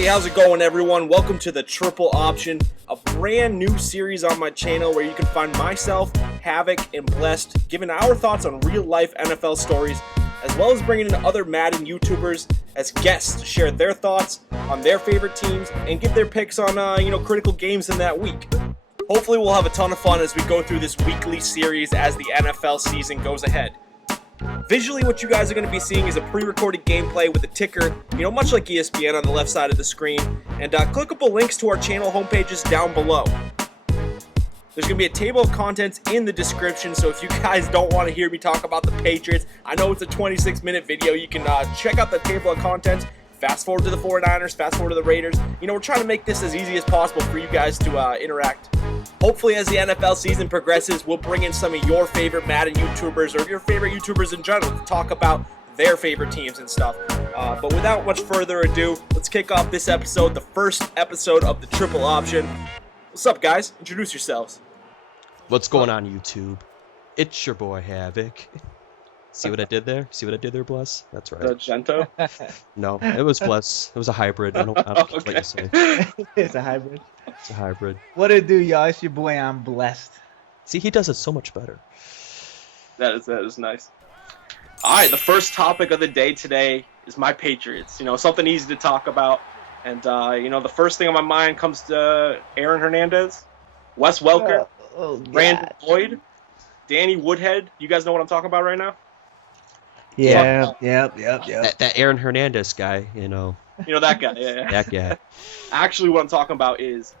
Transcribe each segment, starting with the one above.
Hey, how's it going, everyone? Welcome to the Triple Option, a brand new series on my channel where you can find myself, HaVoC, and Blessed giving our thoughts on real-life NFL stories, as well as bringing in other Madden YouTubers as guests to share their thoughts on their favorite teams and give their picks on, critical games in that week. Hopefully, we'll have a ton of fun as we go through this weekly series as the NFL season goes ahead. Visually, what you guys are going to be seeing is a pre-recorded gameplay with a ticker, much like ESPN on the left side of the screen, and clickable links to our channel homepages down below. There's going to be a table of contents in the description, so if you guys don't want to hear me talk about the Patriots, I know it's a 26-minute video, you can check out the table of contents, fast forward to the 49ers, fast forward to the Raiders. We're trying to make this as easy as possible for you guys to interact. Hopefully, as the NFL season progresses, we'll bring in some of your favorite Madden YouTubers or your favorite YouTubers in general to talk about their favorite teams and stuff. But without much further ado, let's kick off this episode, the first episode of the Triple Option. What's up, guys? Introduce yourselves. What's going on, YouTube? It's your boy, HaVoC. See what I did there? See what I did there, Bless? That's right. Gento? No, it was Bless. It was a hybrid. I don't care what you say. It's a hybrid. It's a hybrid. What it do, y'all? It's your boy, I'm Blessed. See, he does it so much better. That is nice. All right, the first topic of the day today is my Patriots. Something easy to talk about. And, the first thing on my mind comes to Aaron Hernandez, Wes Welker, Brandon Lloyd, Danny Woodhead. You guys know what I'm talking about right now? Yeah, yep. That Aaron Hernandez guy, That guy, yeah. That guy. Actually, what I'm talking about is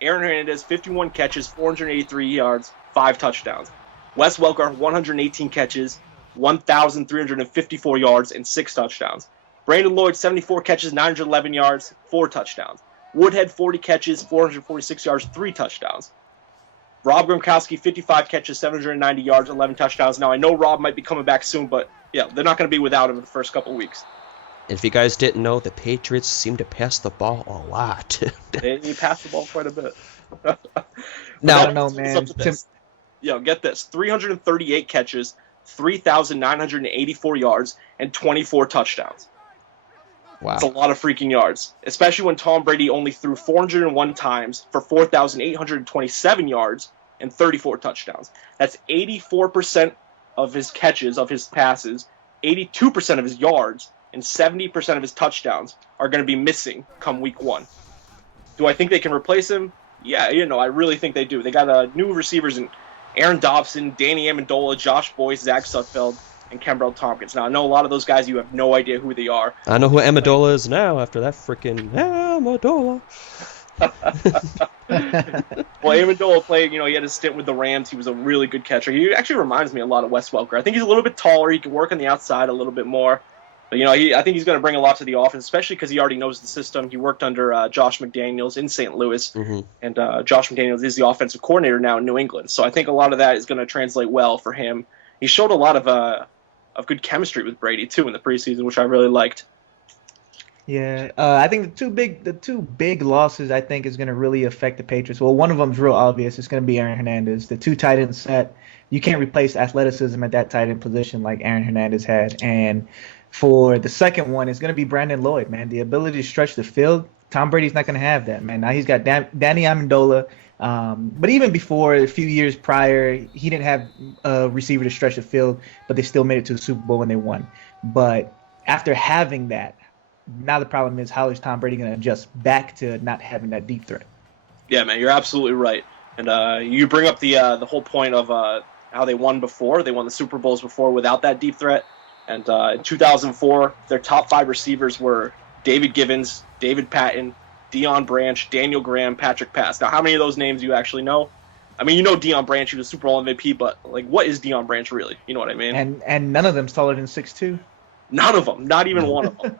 Aaron Hernandez, 51 catches, 483 yards, 5 touchdowns. Wes Welker, 118 catches, 1,354 yards, and 6 touchdowns. Brandon Lloyd, 74 catches, 911 yards, 4 touchdowns. Woodhead, 40 catches, 446 yards, 3 touchdowns. Rob Gronkowski, 55 catches, 790 yards, 11 touchdowns. Now, I know Rob might be coming back soon, but, yeah, they're not going to be without him in the first couple of weeks. If you guys didn't know, the Patriots seem to pass the ball a lot. They pass the ball quite a bit. No, I don't know, man. Get this. 338 catches, 3,984 yards, and 24 touchdowns. Wow. That's a lot of freaking yards, especially when Tom Brady only threw 401 times for 4,827 yards and 34 touchdowns. That's 84% of his catches, of his passes, 82% of his yards, and 70% of his touchdowns are going to be missing come week 1. Do I think they can replace him? Yeah, I really think they do. They got new receivers in Aaron Dobson, Danny Amendola, Josh Boyce, Zach Sutfeld, and Kembrell Tompkins. Now, I know a lot of those guys, you have no idea who they are. I know who Amendola is now after that freaking Amendola. Well, Amendola played, he had a stint with the Rams. He was a really good catcher. He actually reminds me a lot of Wes Welker. I think he's a little bit taller. He can work on the outside a little bit more. But, I think he's going to bring a lot to the offense, especially because he already knows the system. He worked under Josh McDaniels in St. Louis, and Josh McDaniels is the offensive coordinator now in New England. So I think a lot of that is going to translate well for him. He showed a lot of good chemistry with Brady, too, in the preseason, which I really liked. Yeah, I think the two big losses I think is going to really affect the Patriots. Well, one of them is real obvious. It's going to be Aaron Hernandez. The 2 tight end set, you can't replace athleticism at that tight end position like Aaron Hernandez had. And for the second one, it's going to be Brandon Lloyd, man. The ability to stretch the field, Tom Brady's not going to have that, man. Now he's got Danny Amendola. But even before, a few years prior, he didn't have a receiver to stretch the field, but they still made it to the Super Bowl when they won. But after having that, now the problem is, how is Tom Brady going to adjust back to not having that deep threat? Yeah, man, you're absolutely right. And you bring up the whole point of how they won before. They won the Super Bowls before without that deep threat. And in 2004, their top 5 receivers were David Givens, David Patton, Deion Branch, Daniel Graham, Patrick Pass. Now, how many of those names do you actually know? I mean, Deion Branch, he was Super Bowl MVP, but, what is Deion Branch really? You know what I mean? And none of them's taller than 6'2". None of them. Not even one of them.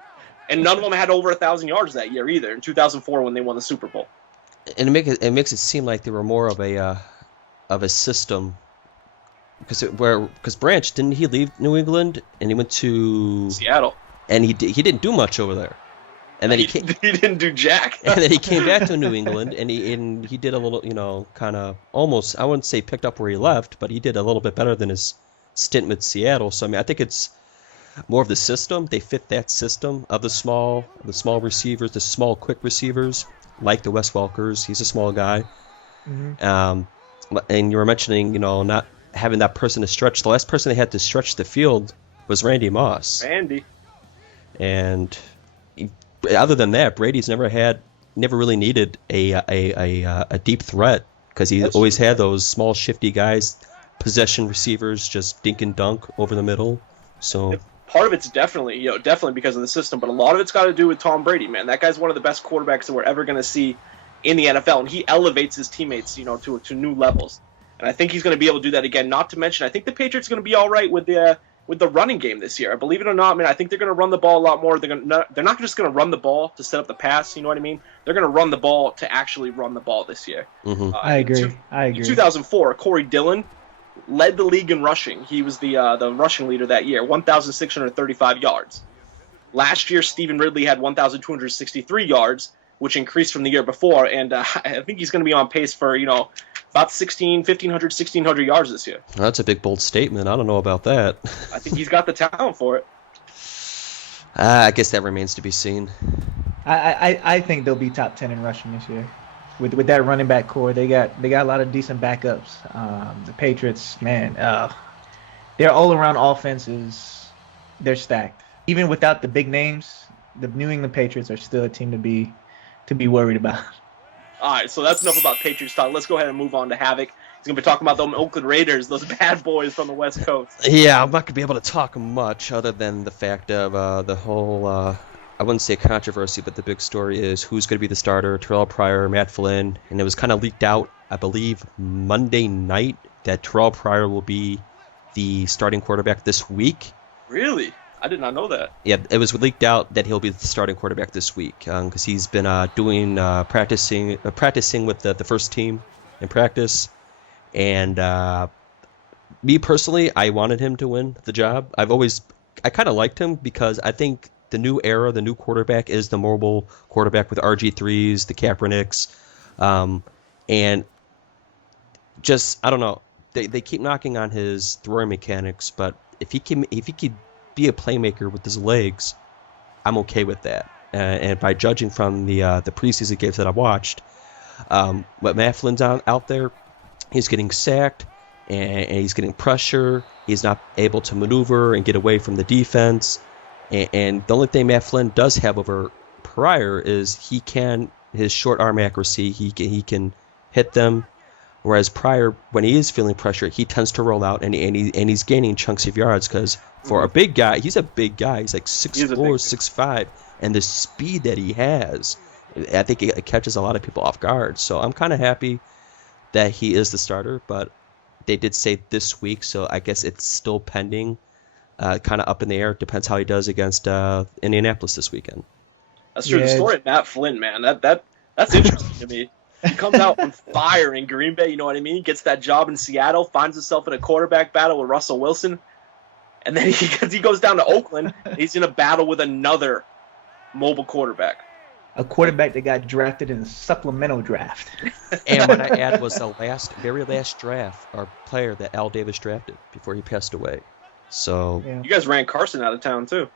And none of them had over 1,000 yards that year either, in 2004 when they won the Super Bowl. And it makes it seem like they were more of a system. Because Branch, didn't he leave New England and he went to Seattle? And he didn't do much over there. And then he didn't do jack. And then he came back to New England and he did a little, kind of almost, I wouldn't say picked up where he left, but he did a little bit better than his stint with Seattle. So I mean, I think it's more of the system. They fit that system of the small receivers, the small quick receivers, like the Wes Welkers. He's a small guy. And you were mentioning, not having that person to stretch. The last person they had to stretch the field was Randy Moss. And other than that, Brady's never really needed a deep threat because he always had those small, shifty guys, possession receivers, just dink and dunk over the middle. So part of it's definitely because of the system, but a lot of it's got to do with Tom Brady, man. That guy's one of the best quarterbacks that we're ever going to see in the NFL, and he elevates his teammates, to new levels. And I think he's going to be able to do that again. Not to mention, I think the Patriots are going to be all right with the running game this year. Believe it or not, man, I think they're going to run the ball a lot more. They're not just going to run the ball to set up the pass. You know what I mean? They're going to run the ball to actually run the ball this year. I agree. In 2004, Corey Dillon led the league in rushing. He was the rushing leader that year, 1,635 yards. Last year, Stephen Ridley had 1,263 yards, which increased from the year before, and I think he's going to be on pace for, about 1,500 yards this year. That's a big, bold statement. I don't know about that. I think he's got the talent for it. I guess that remains to be seen. I think they'll be top 10 in rushing this year. With that running back core, they got a lot of decent backups. The Patriots, man, their all-around offenses, they're stacked. Even without the big names, the New England Patriots are still a team to be worried about. All right, so that's enough about Patriots talk. Let's go ahead and move on to HaVoC. He's going to be talking about the Oakland Raiders, those bad boys from the West Coast. Yeah, I'm not going to be able to talk much other than the fact of the whole, I wouldn't say controversy, but the big story is who's going to be the starter, Terrell Pryor, Matt Flynn. And it was kind of leaked out, I believe, Monday night that Terrell Pryor will be the starting quarterback this week. Really? I did not know that. Yeah, it was leaked out that he'll be the starting quarterback this week because he's been practicing with the first team in practice. And me personally, I wanted him to win the job. I kind of liked him because I think the new era, the new quarterback is the mobile quarterback with RG3s, the Kaepernicks, and just I don't know. They keep knocking on his throwing mechanics, but if he could be a playmaker with his legs, I'm okay with that. And by judging from the preseason games that I watched, what Matt Flynn's out there, he's getting sacked and he's getting pressure. He's not able to maneuver and get away from the defense. And the only thing Matt Flynn does have over Pryor is his short arm accuracy. He can hit them. Whereas Pryor, when he is feeling pressure, he tends to roll out and he's gaining chunks of yards because for a big guy, he's a big guy. He's like 6'4", 6'5", and the speed that he has, I think it catches a lot of people off guard. So I'm kind of happy that he is the starter, but they did say this week, so I guess it's still pending, kind of up in the air. It depends how he does against Indianapolis this weekend. That's true. Yeah. The story of Matt Flynn, man, that's interesting to me. He comes out on fire in Green Bay, you know what I mean? Gets that job in Seattle, finds himself in a quarterback battle with Russell Wilson, and then he goes down to Oakland. He's in a battle with another mobile quarterback. A quarterback that got drafted in a supplemental draft. And what I add was the very last draft, our player that Al Davis drafted before he passed away. So yeah. You guys ran Carson out of town too.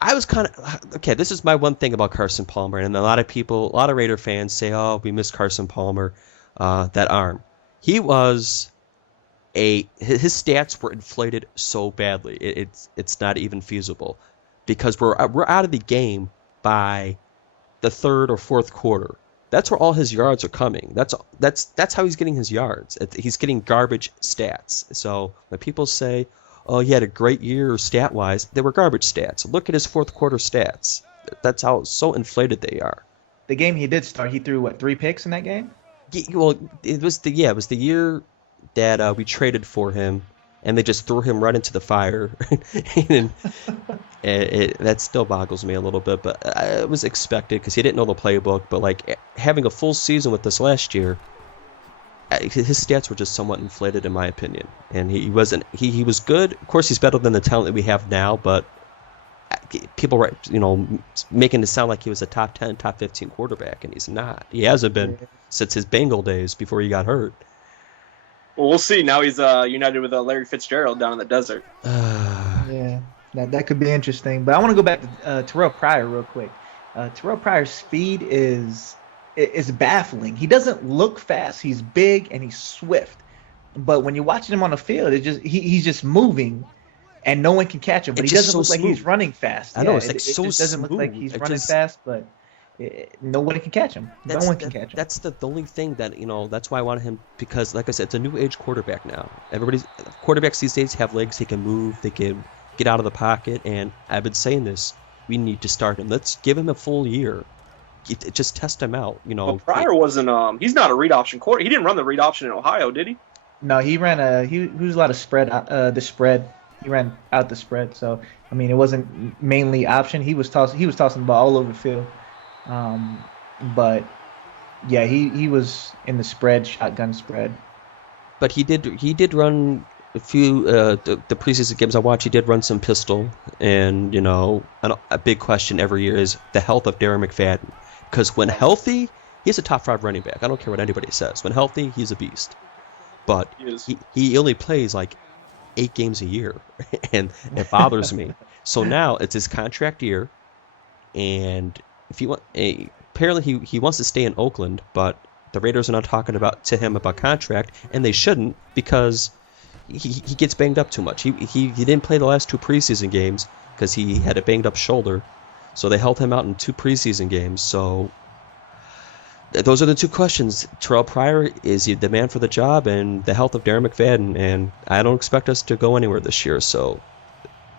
I was kind of okay. This is my one thing about Carson Palmer, and a lot of Raider fans say, "Oh, we miss Carson Palmer, that arm." He was his stats were inflated so badly. It's not even feasible because we're out of the game by the third or fourth quarter. That's where all his yards are coming. That's how he's getting his yards. He's getting garbage stats. So when people say, "Oh, he had a great year stat-wise," they were garbage stats. Look at his fourth quarter stats. That's how so inflated they are. The game he did start, he threw 3 picks in that game? Well, it was the year that we traded for him, and they just threw him right into the fire. And that still boggles me a little bit, but it was expected because he didn't know the playbook. But like having a full season with this last year, his stats were just somewhat inflated in my opinion, and he was good. Of course, he's better than the talent that we have now, but people were making it sound like he was a top 10, top 15 quarterback, and he's not. He hasn't been since his Bengal days before he got hurt. Well, we'll see. Now he's united with Larry Fitzgerald down in the desert. Yeah. That could be interesting. But I want to go back to Terrell Pryor real quick. Terrell Pryor's speed is baffling. He doesn't look fast. He's big and he's swift. But when you're watching him on the field, he's just moving, and no one can catch him. But he doesn't look like he's running fast. I know, it's like so just doesn't look like he's running fast, but nobody can catch him. No one can catch him. That's the only thing that, that's why I wanted him, because like I said, it's a new age quarterback now. Quarterbacks these days have legs, they can move, they can get out of the pocket, and I've been saying this, we need to start him. Let's give him a full year. Just test him out, But Pryor wasn't he's not a read option quarterback. He didn't run the read option in Ohio, did he? No, he ran he was a lot of spread the spread. He ran out the spread. So I mean, it wasn't mainly option. He was tossing the ball all over the field. But yeah, he was in the spread, shotgun spread. But he did run a few the preseason games I watched. He did run some pistol, and a big question every year is the health of Darren McFadden, because when healthy, he's a top 5 running back. I don't care what anybody says. When healthy, he's a beast. But he only plays like 8 games a year, and it bothers me. So now it's his contract year, and if he apparently he wants to stay in Oakland, but the Raiders are not talking to him about contract, and they shouldn't, because he gets banged up too much. He didn't play the last 2 preseason games because he had a banged up shoulder, so they held him out in 2 preseason games. So those are the 2 questions. Terrell Pryor is the man for the job, and the health of Darren McFadden, and I don't expect us to go anywhere this year, so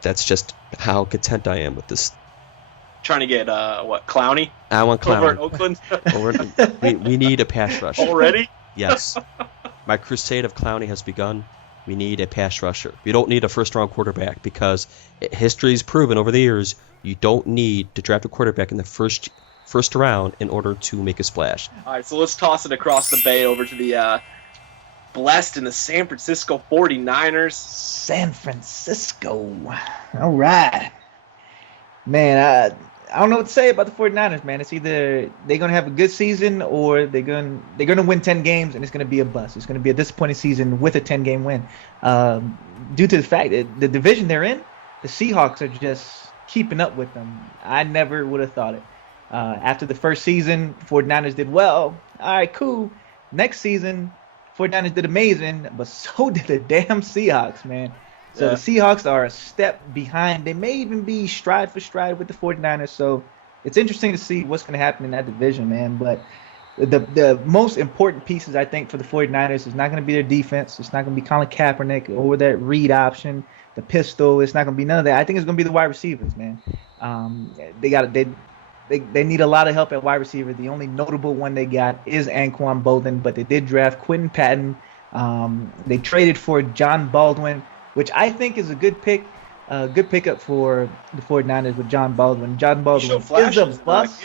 that's just how content I am with this. Trying to get Clowney? I want Clowney. Over in Oakland? we need a pass rusher. Already? Yes. My crusade of Clowney has begun. We need a pass rusher. We don't need a first-round quarterback, because history's proven over the years you don't need to draft a quarterback in the first round in order to make a splash. All right, so let's toss it across the bay over to the blessed and the San Francisco 49ers. San Francisco. All right. Man, I don't know what to say about the 49ers, man. It's either they're going to have a good season or they're going to win 10 games and it's going to be a bust. It's going to be a disappointing season with a 10-game win. Due to the fact that the division they're in, the Seahawks are just keeping up with them. I never would have thought it. After the first season, 49ers did well. All right, cool. Next season, 49ers did amazing, but so did the damn Seahawks, man. So the Seahawks are a step behind. They may even be stride for stride with the 49ers. So it's interesting to see what's going to happen in that division, man. But the most important pieces, I think, for the 49ers is not going to be their defense. It's not going to be Colin Kaepernick or that read option, the pistol. It's not going to be none of that. I think it's going to be the wide receivers, man. They need a lot of help at wide receiver. The only notable one they got is Anquan Bolden, but they did draft Quentin Patton. They traded for John Baldwin, which I think is a good pickup for the 49ers with John Baldwin. John Baldwin is a bust.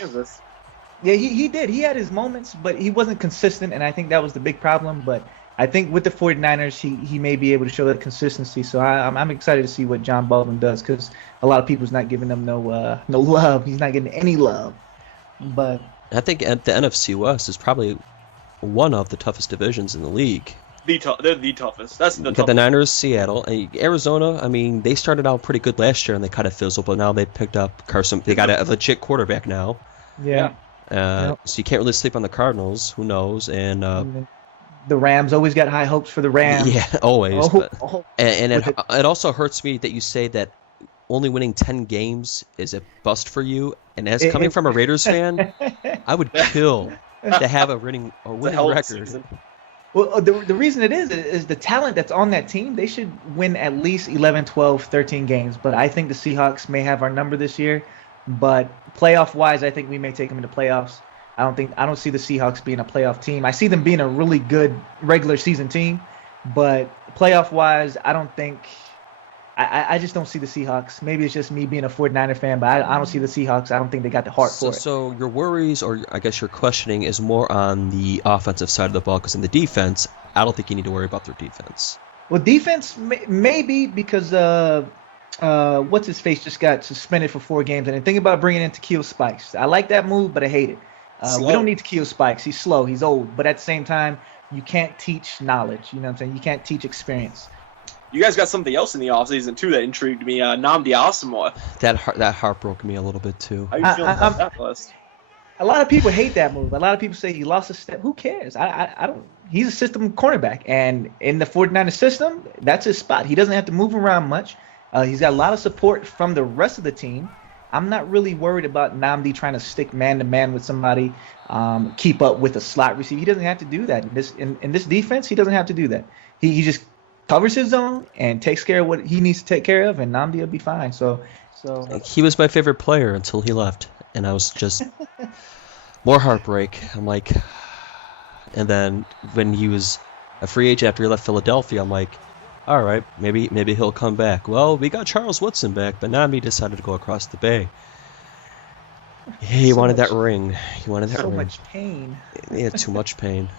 Yeah, he did. He had his moments, but he wasn't consistent, and I think that was the big problem. But I think with the 49ers, he may be able to show that consistency. So I'm excited to see what John Baldwin does, because a lot of people's not giving him no love. He's not getting any love. But I think the NFC West is probably one of the toughest divisions in the league. They're the toughest. That's the toughest. Got the Niners, Seattle, and Arizona. I mean, they started out pretty good last year and they kind of fizzled, but now they picked up Carson. They got a legit quarterback now. Yeah. So you can't really sleep on the Cardinals. Who knows? And the Rams, always got high hopes for the Rams. Yeah, always. And it also hurts me that you say that only winning 10 games is a bust for you. And as coming from a Raiders fan, I would kill to have a winning record. Season. Well, the reason it is the talent that's on that team. They should win at least 11, 12, 13 games. But I think the Seahawks may have our number this year. But playoff-wise, I think we may take them into playoffs. I don't see the Seahawks being a playoff team. I see them being a really good regular season team. But playoff-wise, I don't think – I just don't see the Seahawks. Maybe it's just me being a 49er fan, but I don't see the Seahawks. I don't think they got the heart for it. So your worries, or I guess your questioning, is more on the offensive side of the ball, because in the defense, I don't think you need to worry about their defense. Well, defense maybe, because what's his face just got suspended for 4 games, and then think about bringing in Takeo Spikes. I like that move, but I hate it. We don't need Takeo Spikes. He's slow. He's old. But at the same time, you can't teach knowledge. You know what I'm saying? You can't teach experience. You guys got something else in the offseason, too, that intrigued me. Nnamdi Asomugha. That heart broke me a little bit too. How you feeling about that, Blessed? A lot of people hate that move. A lot of people say he lost a step. Who cares? I don't. He's a system cornerback, and in the 49ers system, that's his spot. He doesn't have to move around much. He's got a lot of support from the rest of the team. I'm not really worried about Nnamdi trying to stick man-to-man with somebody, keep up with a slot receiver. He doesn't have to do that. In this defense, he doesn't have to do that. He just covers his zone and takes care of what he needs to take care of, and Nnamdi will be fine. So he was my favorite player until he left, and I was just more heartbreak. I'm like, and then when he was a free agent after he left Philadelphia, I'm like, all right, maybe he'll come back. Well, we got Charles Woodson back, but Nnamdi decided to go across the bay. He wanted that ring. He wanted that ring. So much pain. Yeah, too much pain.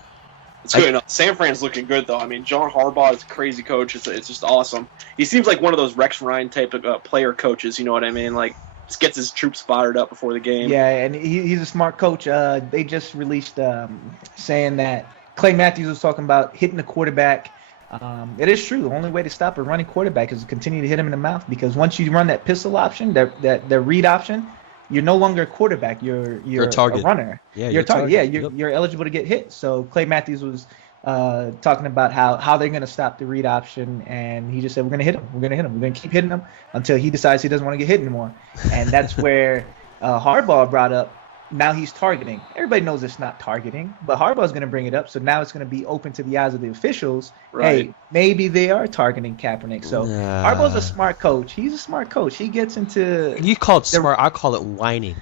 It's good. San Fran's looking good, though. I mean, John Harbaugh is a crazy coach. It's just awesome. He seems like one of those Rex Ryan type of player coaches, you know what I mean? Like, just gets his troops fired up before the game. Yeah, and he's a smart coach. They just released saying that Clay Matthews was talking about hitting the quarterback. It is true. The only way to stop a running quarterback is to continue to hit him in the mouth, because once you run that pistol option, that read option, you're no longer a quarterback. You're a target. A runner. Yeah, you're a target. Yeah, Yep. you're eligible to get hit. So Clay Matthews was talking about how they're going to stop the read option, and he just said, we're going to hit him. We're going to hit him. We're going to keep hitting him until he decides he doesn't want to get hit anymore. And that's where Harbaugh brought up, now he's targeting. Everybody knows it's not targeting, but Harbaugh's going to bring it up, so now it's going to be open to the eyes of the officials. Right. Hey, maybe they are targeting Kaepernick. So Harbaugh's a smart coach. He's a smart coach. He gets into... You call it smart. I call it whining.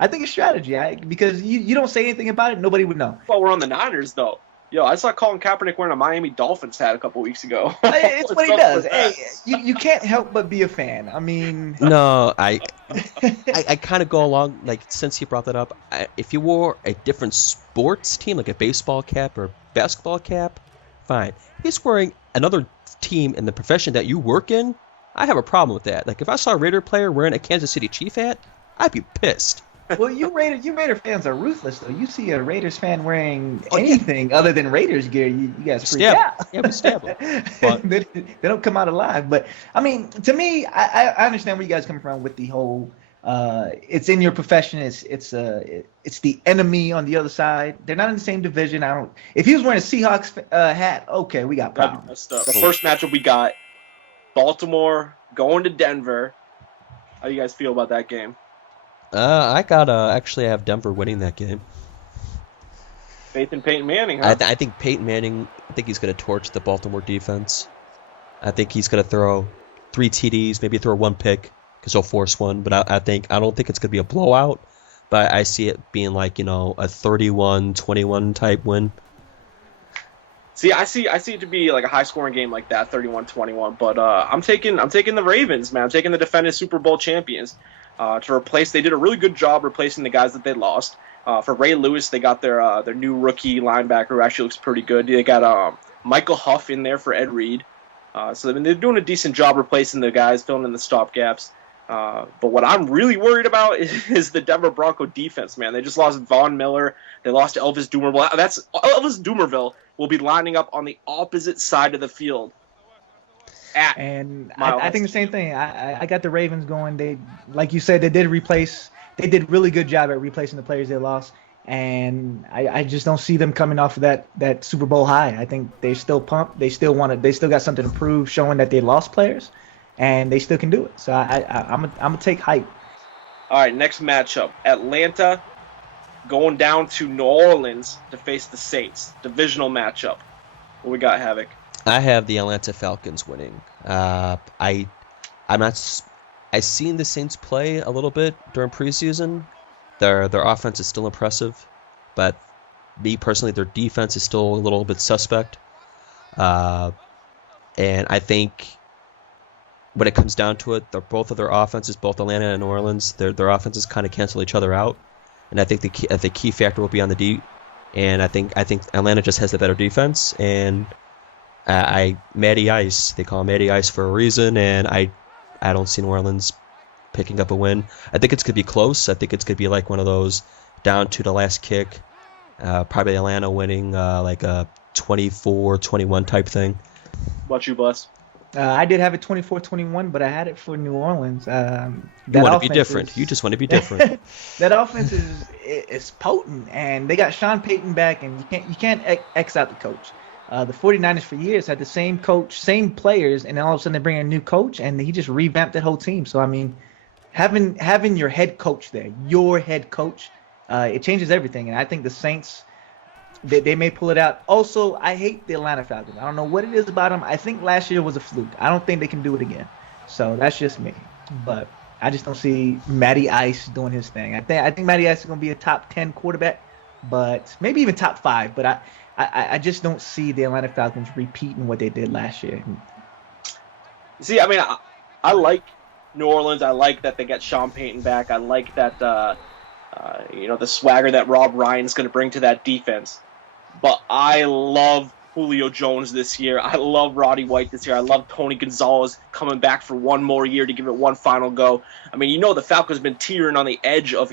I think it's strategy, because you don't say anything about it, nobody would know. Well, we're on the Niners, though. Yo, I saw Colin Kaepernick wearing a Miami Dolphins hat a couple weeks ago. It's what he does. Hey, you can't help but be a fan. I mean... No, I kind of go along, like, since he brought that up, if you wore a different sports team, like a baseball cap or basketball cap, fine. He's wearing another team in the profession that you work in, I have a problem with that. Like, if I saw a Raider player wearing a Kansas City Chief hat, I'd be pissed. Well, you Raider fans are ruthless, though. You see a Raiders fan wearing anything other than Raiders gear, you guys freak out. Yeah, we stab them. But they don't come out alive. But, I mean, to me, I understand where you guys come from with the whole it's in your profession. It's the enemy on the other side. They're not in the same division. If he was wearing a Seahawks hat, okay, we got problems. The first matchup we got, Baltimore going to Denver. How do you guys feel about that game? I have Denver winning that game. Faith in Peyton Manning, huh? I think Peyton Manning, he's going to torch the Baltimore defense. I think he's going to throw 3 TDs, maybe throw 1 pick, because he'll force one. But I don't think it's going to be a blowout. But I see it being like, a 31-21 type win. See, I see it to be like a high-scoring game like that, 31-21. But I'm taking the Ravens, man. I'm taking the defending Super Bowl champions to replace. They did a really good job replacing the guys that they lost. For Ray Lewis, they got their new rookie linebacker who actually looks pretty good. They got Michael Huff in there for Ed Reed. So they're doing a decent job replacing the guys, filling in the stopgaps. But what I'm really worried about is the Denver Bronco defense, man. They just lost Von Miller. They lost Elvis Dumerville. Elvis Dumerville will be lining up on the opposite side of the field. I think the same thing. I got the Ravens going. They, like you said, they did really good job at replacing the players they lost. And I just don't see them coming off of that Super Bowl high. I think they're still pumped. They still got something to prove, showing that they lost players, and they still can do it. So I'm gonna take hype. All right, next matchup: Atlanta going down to New Orleans to face the Saints. Divisional matchup. What we got, HaVoC? I have the Atlanta Falcons winning. I've seen the Saints play a little bit during preseason. Their offense is still impressive, but me personally, their defense is still a little bit suspect. And I think when it comes down to it, both of their offenses, both Atlanta and New Orleans, their offenses kind of cancel each other out. And I think the key factor will be on the D. And I think Atlanta just has the better defense. And Matty Ice, they call him Matty Ice for a reason. And I don't see New Orleans picking up a win. I think it's going to be close. I think it's going to be like one of those down to the last kick. Probably Atlanta winning like a 24-21 type thing. What about you, Bless? I did have it 24-21, but I had it for New Orleans. You want to be different. You just want to be different. That offense is potent, and they got Sean Payton back, and you can't X out the coach. The 49ers for years had the same coach, same players, and then all of a sudden they bring in a new coach, and he just revamped that whole team. So I mean, having your head coach there, your head coach, it changes everything. And I think the Saints, they may pull it out. Also, I hate the Atlanta Falcons. I don't know what it is about them. I think last year was a fluke. I don't think they can do it again. So that's just me. But I just don't see Matty Ice doing his thing. I think Matty Ice is going to be a top 10 quarterback, but maybe even top 5. But I just don't see the Atlanta Falcons repeating what they did last year. See, I mean, I like New Orleans. I like that they got Sean Payton back. I like that, the swagger that Rob Ryan's going to bring to that defense. But I love Julio Jones this year. I love Roddy White this year. I love Tony Gonzalez coming back for one more year to give it one final go. I mean, the Falcons have been teetering on the edge of,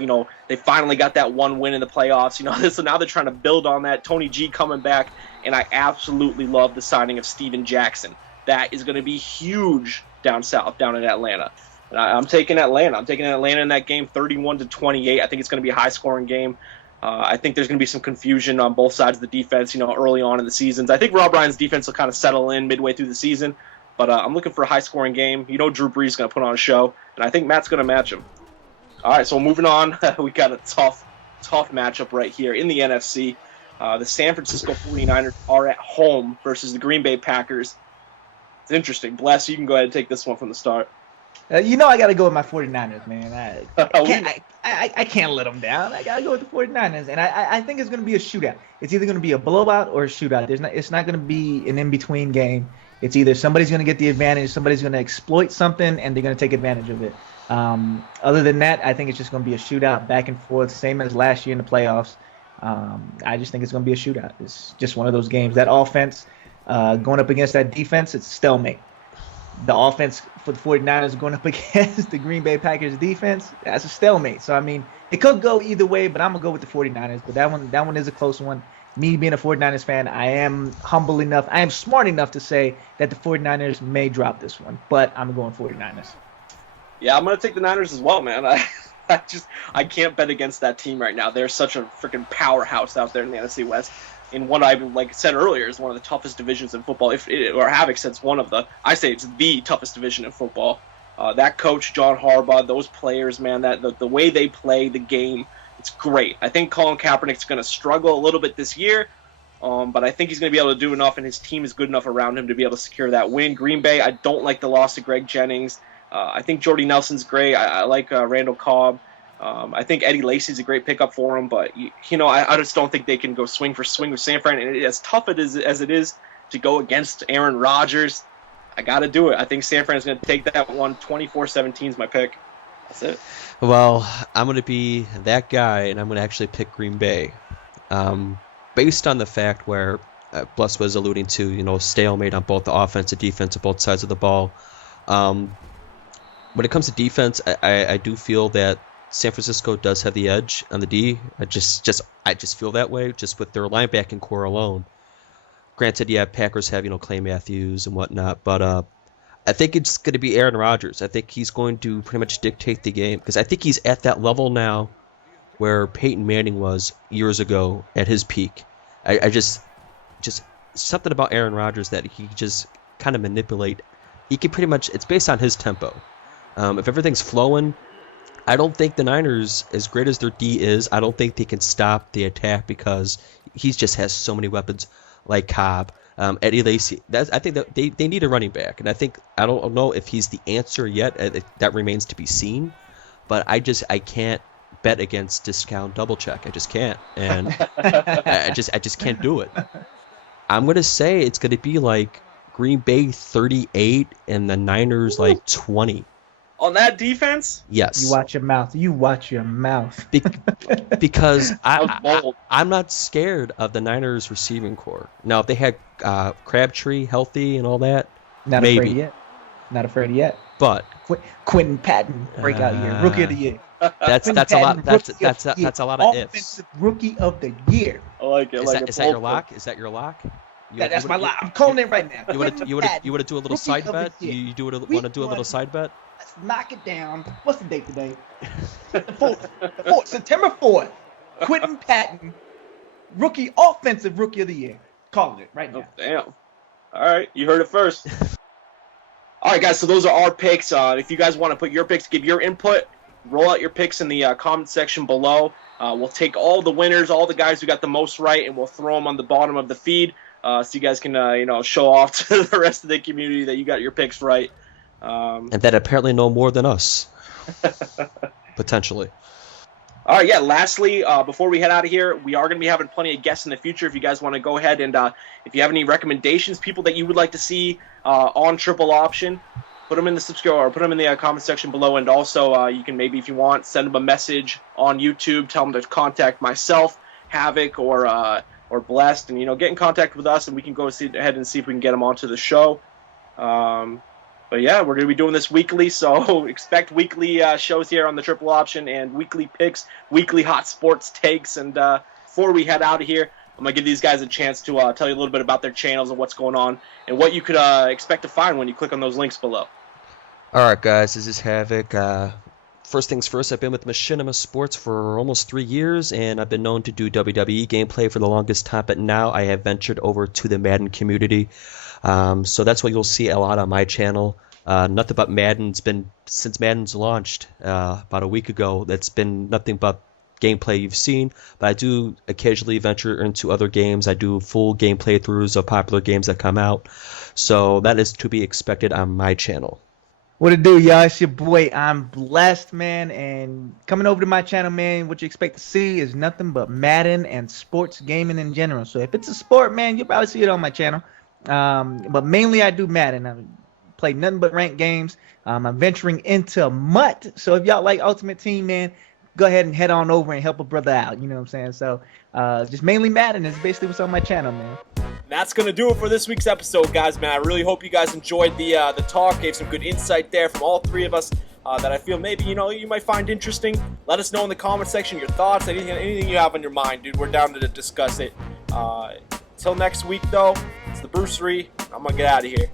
they finally got that one win in the playoffs. So now they're trying to build on that. Tony G coming back, and I absolutely love the signing of Steven Jackson. That is going to be huge down south, down in Atlanta. And I'm taking Atlanta. I'm taking Atlanta in that game 31-28. I think it's going to be a high-scoring game. I think there's going to be some confusion on both sides of the defense, early on in the seasons. I think Rob Ryan's defense will kind of settle in midway through the season, but I'm looking for a high-scoring game. Drew Brees is going to put on a show, and I think Matt's going to match him. All right, so moving on, we got a tough matchup right here in the NFC. The San Francisco 49ers are at home versus the Green Bay Packers. It's interesting. Bless, you can go ahead and take this one from the start. I got to go with my 49ers, man. I can't let them down. I got to go with the 49ers. And I think it's going to be a shootout. It's either going to be a blowout or a shootout. It's not going to be an in-between game. It's either somebody's going to get the advantage, somebody's going to exploit something, and they're going to take advantage of it. Other than that, I think it's just going to be a shootout back and forth, same as last year in the playoffs. I just think it's going to be a shootout. It's just one of those games. That offense going up against that defense, it's stalemate. The offense for the 49ers going up against the Green Bay Packers defense, that's a stalemate. So, I mean, it could go either way, but I'm going to go with the 49ers. But that one is a close one. Me being a 49ers fan, I am smart enough to say that the 49ers may drop this one. But I'm going 49ers. Yeah, I'm going to take the Niners as well, man. I can't bet against that team right now. They're such a freaking powerhouse out there in the NFC West. In what I said earlier is one of the toughest divisions in football. Or HaVoC said it's the toughest division in football. That coach, John Harbaugh, those players, man, the way they play the game, it's great. I think Colin Kaepernick's going to struggle a little bit this year, but I think he's going to be able to do enough, and his team is good enough around him to be able to secure that win. Green Bay, I don't like the loss to Greg Jennings. I think Jordy Nelson's great. I like Randall Cobb. I think Eddie Lacy's a great pickup for him, but I just don't think they can go swing for swing with San Fran. And as tough as it is to go against Aaron Rodgers, I got to do it. I think San Fran is going to take that one. 24-17 is my pick. That's it. Well, I'm going to be that guy, and I'm going to actually pick Green Bay, based on the fact where Bless was alluding to, stalemate on both the offense and defense, on both sides of the ball. When it comes to defense, I do feel that San Francisco does have the edge on the D. I just feel that way, just with their linebacking core alone. Granted, yeah, Packers have Clay Matthews and whatnot, but I think it's going to be Aaron Rodgers. I think he's going to pretty much dictate the game, because I think he's at that level now where Peyton Manning was years ago at his peak. I just something about Aaron Rodgers that he just kind of manipulate. He can pretty much, it's based on his tempo. If everything's flowing, I don't think the Niners, as great as their D is, I don't think they can stop the attack, because he just has so many weapons like Cobb, Eddie Lacy. I think that they need a running back, and I don't know if he's the answer yet. That remains to be seen. But I can't bet against discount double check. I just can't, and I just can't do it. I'm gonna say it's gonna be like Green Bay 38 and the Niners like 20. On that defense? Yes. You watch your mouth. Because I'm not scared of the Niners receiving core. Now, if they had Crabtree healthy and all that, maybe. Not afraid yet. But Quentin Patton breakout year, rookie of the year. That's a lot. That's a lot of ifs. Offensive rookie of the year. I like it. Is that your lock? Is that your lock? That's my lie. I'm calling it right now. You want to do a little side bet? You want to do a little side bet? Let's knock it down. What's the date today? The 4th. September 4th. Quentin Patton, offensive rookie of the year. Calling it right now. Oh, damn. All right, you heard it first. All right, guys, so those are our picks. If you guys want to put your picks, give your input, roll out your picks in the comment section below. We'll take all the winners, all the guys who got the most right, and we'll throw them on the bottom of the feed so you guys can, show off to the rest of the community that you got your picks right. And that apparently know more than us. Potentially. All right, yeah, lastly, before we head out of here, we are going to be having plenty of guests in the future. If you guys want to go ahead and if you have any recommendations, people that you would like to see on Triple Option, put them in the subscribe or put them in the comment section below. And also, you can maybe, if you want, send them a message on YouTube. Tell them to contact myself, HaVoC, or Blessed, and get in contact with us, and we can go ahead and see if we can get them onto the show. But yeah, we're going to be doing this weekly, so expect weekly shows here on the Triple Option and weekly picks, weekly hot sports takes. And before we head out of here, I'm going to give these guys a chance to tell you a little bit about their channels and what's going on and what you could expect to find when you click on those links below. All right, guys, this is HaVoC. First things first, I've been with Machinima Sports for almost 3 years, and I've been known to do WWE gameplay for the longest time, but now I have ventured over to the Madden community. So that's what you'll see a lot on my channel. Nothing but Madden. It's been since Madden's launched about a week ago. That's been nothing but gameplay you've seen. But I do occasionally venture into other games. I do full game playthroughs of popular games that come out. So that is to be expected on my channel. What it do, y'all? It's your boy, I'm Blessed, man. And coming over to my channel, man, what you expect to see is nothing but Madden and sports gaming in general. So if it's a sport, man, you'll probably see it on my channel. But mainly I do Madden. I play nothing but ranked games. I'm venturing into MUT. So if y'all like Ultimate Team, man, go ahead and head on over and help a brother out. You know what I'm saying? So just mainly Madden is basically what's on my channel, man. That's going to do it for this week's episode, guys, man. I really hope you guys enjoyed the talk, gave some good insight there from all three of us that I feel maybe, you might find interesting. Let us know in the comment section your thoughts, anything you have on your mind, dude. We're down to discuss it. Till next week, though, it's the Brucery. I'm going to get out of here.